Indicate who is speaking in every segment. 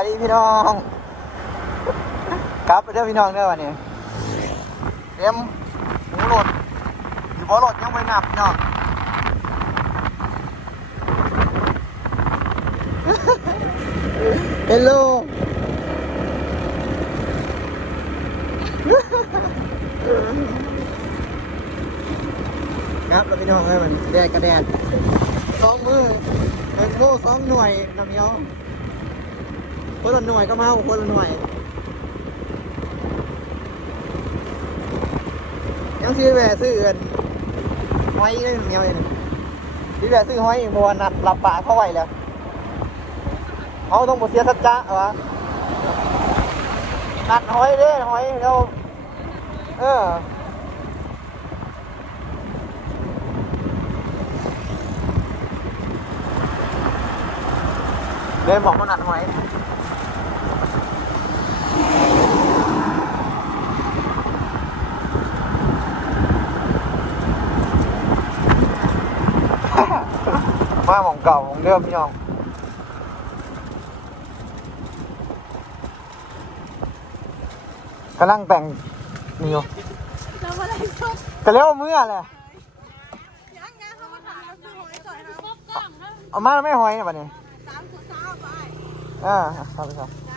Speaker 1: ายดีพี่น้องครับไปเด้อพี่น้องเด้อวันนี้เตรียมหมูหลดอยู่บ่หลดยังไม่นับพี่น้องเฮลโลครับแล้วพี่น้องเลยมันแดดกระแดดสองมือเอ็นโม่สองหน่วยนำเมียว คนละหน่วยก็เมาคนละหน่วยยังซื้อแหวซื้อเอินห้อยเลยน้เมียวเองซื้อแหวซื้อห้อยบัวนัดหลับปากเข้าไว้แล้วเขาต้องบทเสียสัจจะเหรอนัดห้อยเด้ห้อยเราเออเดินบอกมันหนัดหอย มาของเก่าของเดิมพี่น้องกำลังแต่งนี่อยู่
Speaker 2: แล้วอะไรสด
Speaker 1: ก็เรียกว่าเมื่อแหละ
Speaker 2: ยังยังเขามาถามเราซื้อหอยจ่อยนะ
Speaker 1: เอามาแล้วไม่หอยเนี่ยบัดนี้
Speaker 2: สามสุดสาวไป
Speaker 1: อ่าครับครับ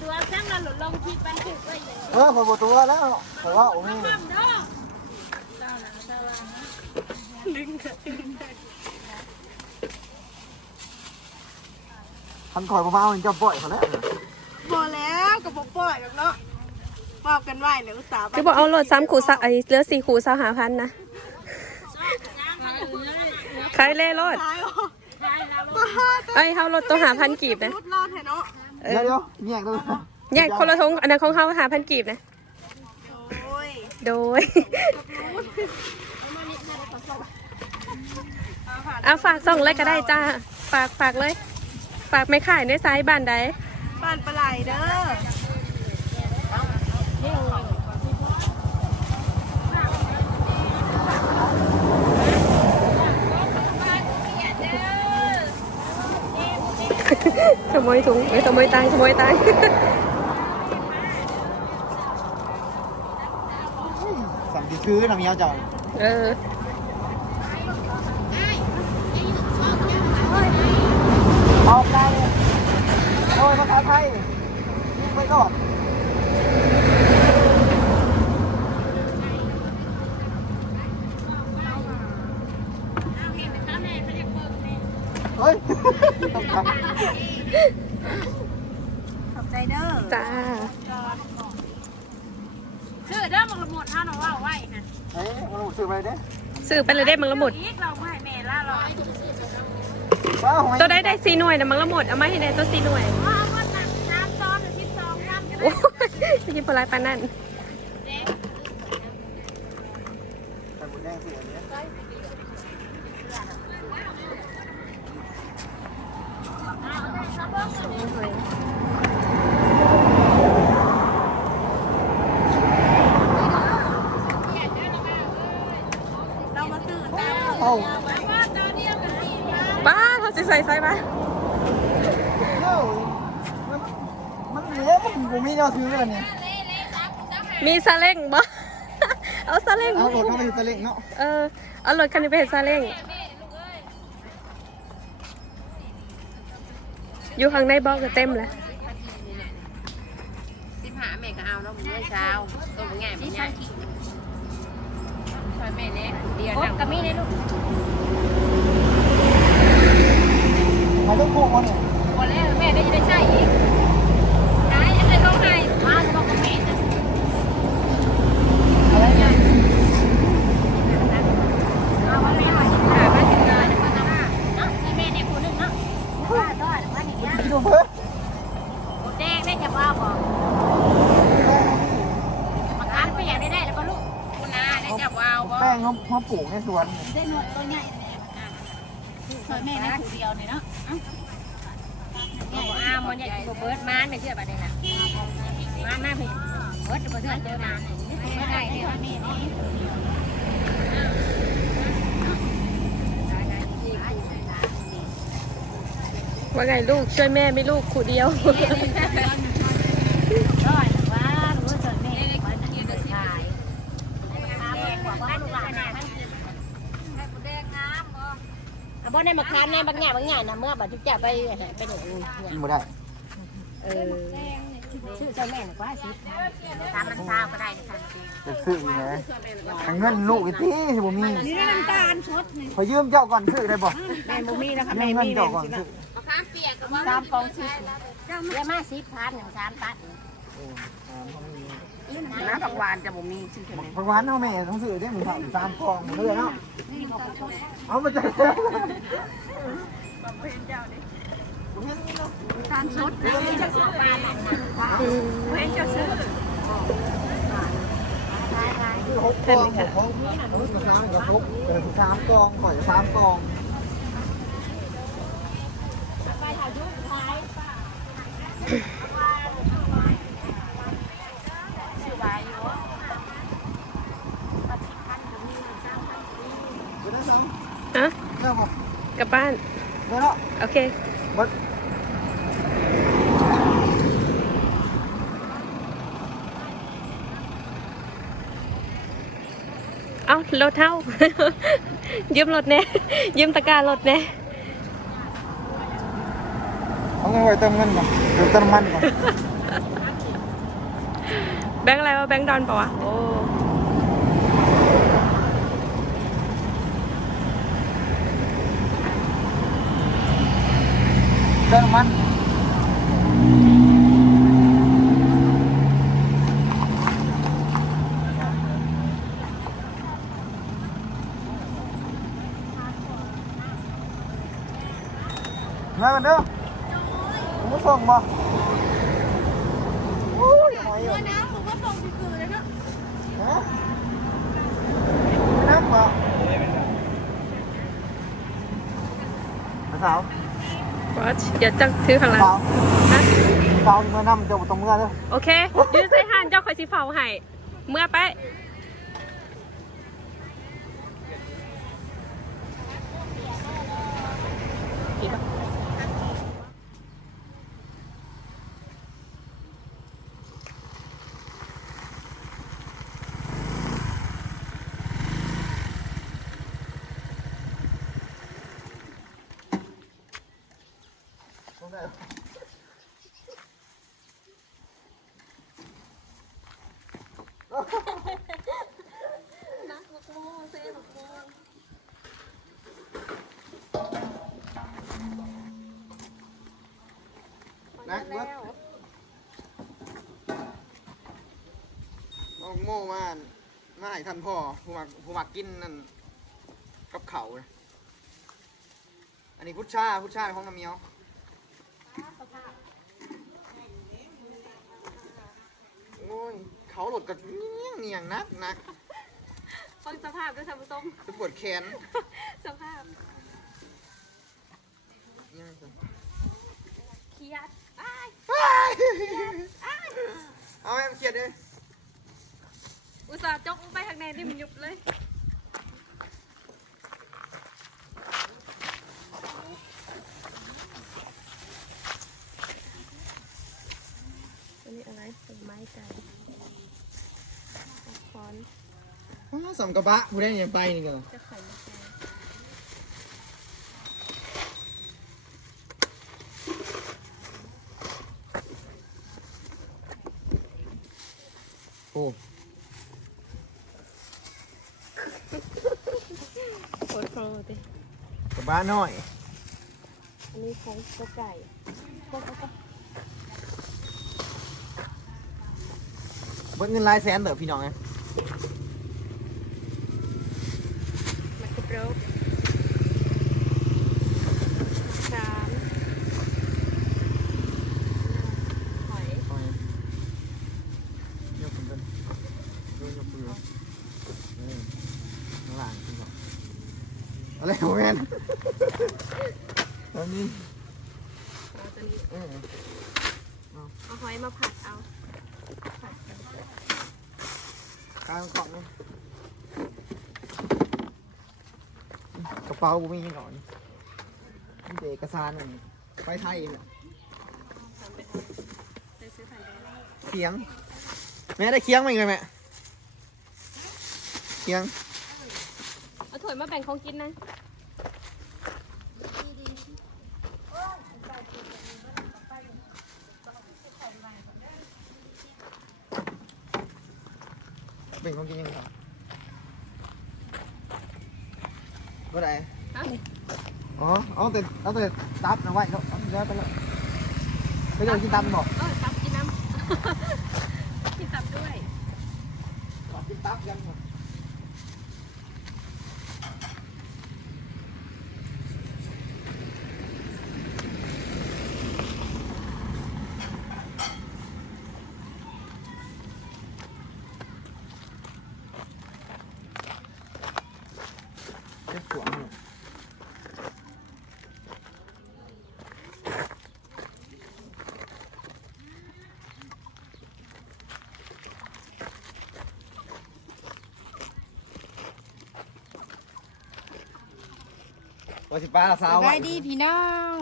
Speaker 3: ตัวสร้างเราหลุดลงที่บันทึกไว้เลย
Speaker 1: เออเปิดประตูแล้วผมว่าโอ้โห
Speaker 3: ทำเนาะ
Speaker 1: ทันคอยเบาๆมันจะปล่อยเขาแล้ว
Speaker 2: พอแล้วกับปล่อยหรอกเนาะบอกกันไว้เนี่ยอุตส่าห์
Speaker 4: จะบอกเอารถซ้ำขู่ซะไอ้เหลือสี่ขู่สาวหาพันนะใครเล่รถ
Speaker 2: ตายอ๋อ
Speaker 4: ไอ้ยเฮารถตัวหาพันกีบนะ
Speaker 2: รุดรอดแท้เนาะ
Speaker 1: เดี๋ยวเดี๋ยวแยกตัว
Speaker 4: แยกคนละทงอันนั้นของเฮาหาพันกีบนะ
Speaker 2: โอ้ย
Speaker 4: โดย เอาฝากส่งเลยก็ได้จ้า ฝากฝากเลย ฝากไม่ขายในไซส์บ้านใด
Speaker 2: บ้านปลาไหลเด้อ
Speaker 4: ขโมยถุงไม่ขโมยตังค์ขโมยตังค์
Speaker 1: สั่งดีคือน้ำเมียวจ่อย
Speaker 4: เออ
Speaker 1: ออกได้เลยโอ้ยภาษาไทยยิงไปก่อน
Speaker 3: เห็นเป็นข้าวแม่เขาเรียกเปิดแม่
Speaker 1: เฮ้ยต้องท
Speaker 2: ขอบใจเด้อ
Speaker 4: จ้า
Speaker 3: ชื่อเด้อมันหมดห้าหนูว่าไว้นะำ
Speaker 1: เฮ้ยมันหมดซื้อ ไปเด้
Speaker 4: ซื้อไปเลยได้มังละหมด
Speaker 3: อีกเราไม่ให้แม่ล่าเรา
Speaker 1: ว้าวหอย
Speaker 4: ตัวได้ได้สี่หน่วยนะมังละหมดเอามาให้ในตัวสี่หน่วย
Speaker 3: ว่าวันหนักสามซ้อนหรือสิบสองกรัม
Speaker 4: โอ้ยจะกินผลไม้ปานนั่น
Speaker 1: ใส่หมูแดงเสียเนี้ย
Speaker 2: เรามาซื้อตาม
Speaker 1: เอ้า
Speaker 4: ป้าเขาจะใส่ไซส์ปะ
Speaker 1: เอ้ามันมันเหลือมัน กูมีแนวซื้อแล้วเนี่ย
Speaker 4: มีซาเล้งบ่เอาซาเล้ง
Speaker 1: เอารถเข้าไปอยู่ตะเล็งเนาะ
Speaker 4: เออเอารถคันนี้ไปเห็นซาเล้งอยู่ข้างในบอกก็เต็มแล้ว
Speaker 5: สิบห้าแม่ก็เอาแล้วมึงเมื่อเช้าตัวมึงง่ายมึงง่ายช่วยแม่เนี้ยเดียว
Speaker 3: โอ้
Speaker 5: นั่ง
Speaker 3: กระมีเลยลูก
Speaker 1: ใครต้องพวกมันเนี่ย
Speaker 3: คนแล้วแม่ได้จะได้ใช่อีก มัน
Speaker 1: ให
Speaker 3: ญ่ยเบิ
Speaker 5: ร์ดมานไม่เชื่อประเด็นนะมานมากพี่เบิร์ดบ่เชื่อเจอมานไม่ได้เลย
Speaker 3: นี่
Speaker 4: ว่าไงลูกช่วยแม่ไม่ลูกขู่เดียว
Speaker 5: บ่บ่ได้มาคานในบางอย่างบางอย่างนะเมื่อบัดที่จะไปไปหนู
Speaker 1: กินบ่ได้
Speaker 5: เออชื่อเจ้าแม่น่ะกว่าสิตามมันซาวก็ได้นะคะ
Speaker 1: จะซื้ออีกไหมเงินลูกอีกทีสิบ่มี
Speaker 2: นี่น้ำตาลสดนี่
Speaker 1: ขอยืมเจ้าก่อนซื้อได้บ่
Speaker 2: แม่บ่มีแล้วค่ะแม่มี
Speaker 1: เจ้าก่อนซื้อ
Speaker 5: สามกองสิบเรียกมาสิบพันหนึ่งสามตัด
Speaker 2: น้ำผักหวานจะบ่มีชื่อแม่
Speaker 1: บางวันเฮาแม่ต้องซื้อได้หมูสามสามกองมื้อเนาะเอามาจาก
Speaker 2: ตาลสดนะ
Speaker 4: อืม
Speaker 2: เว้นเจ้าซื้อ
Speaker 1: หกกองหกกองเออสามกับหกเออสามกองก่อนสามกอง
Speaker 5: ชื่อวายุ
Speaker 1: เดี๋ยวนะสอง
Speaker 4: ฮะ
Speaker 1: เริ่มบ่
Speaker 4: กลับบ้าน
Speaker 1: เดี๋ยวเนาะ
Speaker 4: โอเค
Speaker 1: บ่
Speaker 4: เอ้ารถเท่า ยืมรถแน่ยืมตะกร้ารถแน่
Speaker 1: เอาเงินไว้เติมเงินก่อนเติมเติมน้ำมันก่อน
Speaker 4: แบงค์อะไรวะแบงค์ดอนเปล่าวะโอ้
Speaker 1: เติมน้ำมันมากันเด้อผมมาส่งบ่โอ้ยหอยอยู่
Speaker 2: น้ำผมก็ส่งซื่อๆเลยเนาะ
Speaker 1: ฮะน้ำบ่สาว
Speaker 4: ว่าเดี๋ยวจะซื้อข้างหลัง
Speaker 1: สาว
Speaker 4: ฮะ
Speaker 1: สาวเมื่อน้ำเจ้าบ่ต้องเมื่อเด้อ
Speaker 4: โอเคยืนใส่หันเจ้าคอยสิเฝ้าให้เมื่อไป
Speaker 1: นักเบิดเอาโง่มามาให้ท่านพ่อผู้มักผู้มักกินนั่นกับเขาอันนี้พุชชาพุชชาของน้ำเมียว โอ้ยเขาหลดกับเนียงเนียงนักนัก
Speaker 4: ฟังสภาพด้วยท่านผู้ชม
Speaker 1: จะปวดแขน
Speaker 4: สภาพ
Speaker 1: เนี่ยสิ
Speaker 4: เครียด
Speaker 1: เอาให้มันเครียดเลย
Speaker 4: อุตส่าห์จกลงไปข้างในนี่มันยุบเลย อันนี้อะไรต้นไม้ไก่คอน
Speaker 1: อ้าว สำกระบะผู้ได้เนี่ยไปนี่กัน
Speaker 4: จะไข่มาแกง
Speaker 1: โอ้
Speaker 4: โคตรครองเลย
Speaker 1: กระบะน้อย
Speaker 4: อันนี้ของตัวไก่ก็ก็ก็
Speaker 1: เบิดเงินหลายแสนเด้อพี่น้องไง
Speaker 4: มาคุบโรบสามหอย
Speaker 1: เอาไงยกขึ้นกันยกยกมือเออข้างล่างพี่น้องอะไรของแม่นตอนนี้
Speaker 4: เอาตัวนี้
Speaker 1: เออ
Speaker 4: เอาหอยมาผัดเอาผัดกัน
Speaker 1: กลางกล่องนี่กร เป๋าบุมีหน่อยนี่มีแต่เอกสารอันนี้ไปไทยแหละ
Speaker 4: ไปซื้อผ่านแดน
Speaker 1: เคียง แม่ได้เคียงไหมเลยแม่เคียง
Speaker 4: เอาถ้วยมาแบ่งของกินนะ
Speaker 1: เป็นของกินยังไงครับก็ได้
Speaker 4: ฮะ
Speaker 1: อ๋อเอาแต่เอาแต่ตับนะไว้แล้วเอาเดี๋ยวไปแล้วไปเดี๋ยวกินตับบอก
Speaker 4: เออตับกินน้ำ กินตับด้วย
Speaker 1: กินตับกันหมดเจ็บหัวเนี่ย ว่าสิป้า
Speaker 2: ส
Speaker 1: สาว
Speaker 2: บายดีพี่น้อง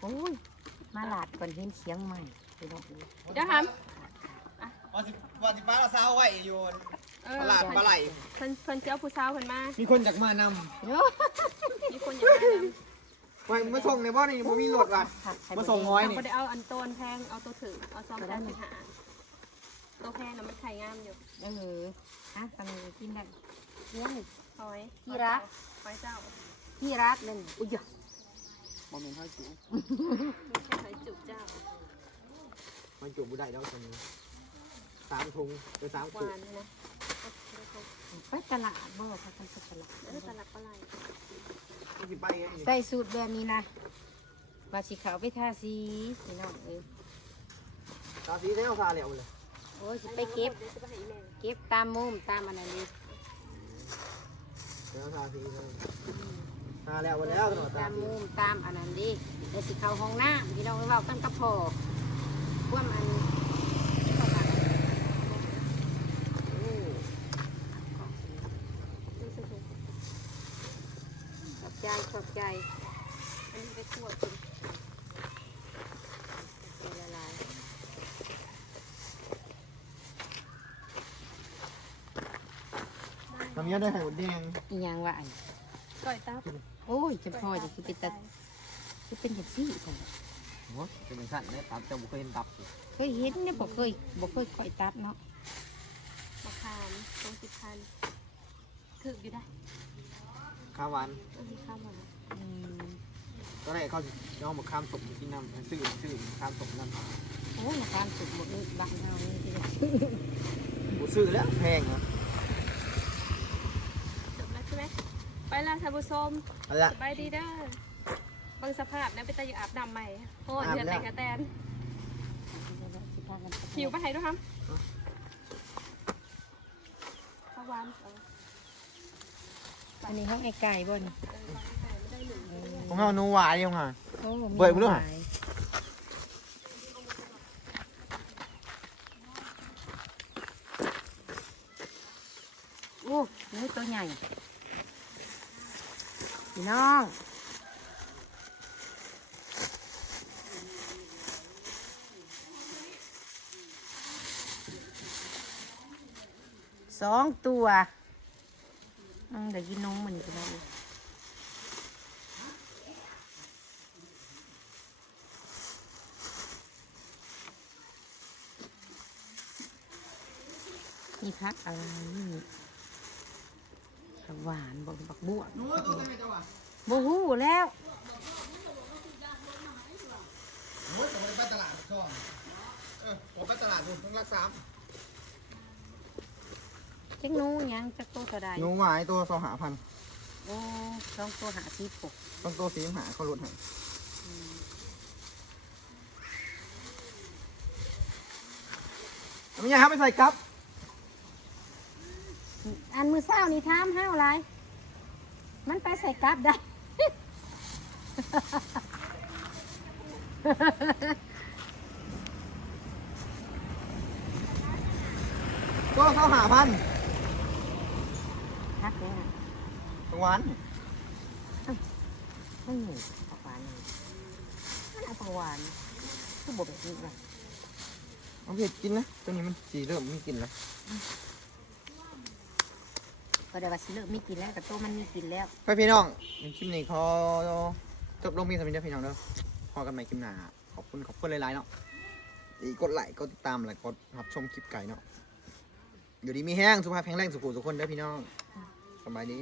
Speaker 5: โอ้ยมาหลาดก่อนเห็นเสียงใหม่ไปลองดู
Speaker 4: เดี๋ยวท
Speaker 1: ว่าสิว่าสิป้าสาวไว้อยู่ำ
Speaker 4: เออ
Speaker 1: ตลาดปลาไหล
Speaker 4: เพิ่นเพิ่นเจ้าผู้สาวเพิ่นมา
Speaker 1: มีคนอยากมาน
Speaker 4: มีคนอยากได้นำ
Speaker 1: ไว้มาส่งในบ่อนี่บ่มีรถว่ะ
Speaker 5: ผักใส่
Speaker 1: มาส่งห้ำอย
Speaker 4: เรา
Speaker 1: นี่
Speaker 4: บ่ได้เอาอันโตนแพงเอาตัวถือเอาซองแพงสิหาตัวแพงน่ะมันไข่งามอยู่
Speaker 5: เออฮะตังค์กินได้เลี้ยงนี่
Speaker 4: หอย
Speaker 5: ที่รัก
Speaker 4: หอยเจ้า
Speaker 5: ที่รักนั่นอุ้ยยะ
Speaker 1: บ่แม่นห้อยจุ
Speaker 4: ไม่ใช่หอยจุกเจ้า
Speaker 1: ห้อยจุบ่ได้ดอกตัวนี้สามถุงเป็นสาม
Speaker 4: ห
Speaker 1: ถุง
Speaker 4: วานนะ
Speaker 5: ไปตลาดบ่พากันไปตลาด
Speaker 4: เออตลักปลาไหล
Speaker 1: มันสิไปกันนี่
Speaker 5: ใส่สูตรแบบนี้นะว่าสิเขาไปทาสีพี่น้องเอ้ย
Speaker 1: ตาสีได้เอาซาแล้วเลย
Speaker 5: โอ้ยสิไปเก็บ
Speaker 4: เดี๋ยวจะไปหาอีแม่
Speaker 5: เก็บตามมุมตามอันนั้นนี่
Speaker 1: เดี๋ยวทาสีเลย ทาแล้ววันแล้วตลอดตา
Speaker 5: ตาม
Speaker 1: สี
Speaker 5: มุมตามอันนั้นดิเดี๋ยวสิเข้าห้องน้ำพี่น้องเว้ากันกับพ่อพวกมันโอ้
Speaker 4: รู้สึกถูก
Speaker 5: ขอบใจขอบใจ
Speaker 4: อันนี้ไปคั่วกิน
Speaker 5: ละลาย
Speaker 1: น้ำเยอะได้ไข่หมดแดง
Speaker 5: อีหยังวะอัน
Speaker 4: ก่อยตับ
Speaker 5: โอ้ยจะพ่อจะคือเป็นตาคือเป็นอย่างซี่ใช่
Speaker 1: โอ้เป็นสั่นเนี่ยตับจะบ่เคยเห็นตับเลย
Speaker 5: เคยเห็นเนี่ยบ่เคยบ่เคยค่อยตัดเนาะ
Speaker 4: มะขามตรงสิบพันถึกอยู่ได้
Speaker 1: ข้าวหวาน
Speaker 4: เออมีข้าวหวาน
Speaker 5: อืม
Speaker 1: ตอนแรกเขาย่องมาข้ามศพกินน้ำซื้อซื้อข้ามศพน้ำ
Speaker 5: โอ้ยมาความสุขบ่อื่นบ้านเฮานี่ที่ว่า
Speaker 1: บ่ซื้อแล้วแพงเหรอ
Speaker 4: จบแล้วใช่ไหม ไปแล้วท่านผู้ชม
Speaker 1: เอาละ
Speaker 4: สบายดีเด้อเบิ่งสภาพนะเป็นตาอยู่อาบน้ำใหม่โอ้ย
Speaker 1: อาบ
Speaker 4: เดือน
Speaker 1: แล้ว
Speaker 4: แต่งกระแตน
Speaker 5: สิพากันไป
Speaker 4: หิวไปไหนด้วยครับข้าวหวานเอา
Speaker 5: อันนี้ห้องไอ้ไก่บ่นี่
Speaker 1: ของเราหนูหวายยังไง
Speaker 5: โอ้มี
Speaker 1: เบิดบ่ด้วย
Speaker 5: หลายโอ้นี่ตัวใหญ่ พี่น้องสองตัวเดี๋ยวกินนมมันก็ได้นี่พักอะไรนี่ ผักหวานบอกบักบัว
Speaker 1: หนูตัวไหนจังหวะ
Speaker 5: บูฮู้แล้ว
Speaker 1: โอ้ยแต่ผมไปตลาดช่องเออผมไปตลาดดูต้องรักษา
Speaker 5: จักหนูหยังจักโตเท่าใด
Speaker 1: หนูหวายตัวสองหาพัน
Speaker 5: โอ้สองตัวหาสิบปก
Speaker 1: ต้องตัวสีหาเขาลดให้ไม่ใช่ครับไปใส่กับ
Speaker 5: อันมือเศร้านี่ทามห้าวไรมันไปใส่กลับได้
Speaker 1: ตัวสองหาพัน
Speaker 5: พักเลยนะ
Speaker 1: ตรงหวาน
Speaker 5: ไม่หนูผักหวานนี่เอาผักหวานคือบแบบนี้เลย
Speaker 1: เอาเผ็ดกินนะตัวนี้มันสีเริ่มไม่กินแล้ว
Speaker 5: ก็ได้ว่าสิเลิกมีกินแล้วแต่โตมันมีกินแล้ว
Speaker 1: ไปพี่น้องในคลิปนี้เขาจบลงมีสมิธพี่น้องเด้อพอกันใหม่คลิปหน้าขอบคุณขอบคุณหลายๆเนาะอีกกดไลค์กดติดตามและกดรับชมคลิปไก่เนาะอยู่ดีมีแห้งสุขภาพแข็งแรงสุขุสุขคนเด้อพี่น้องสบายดี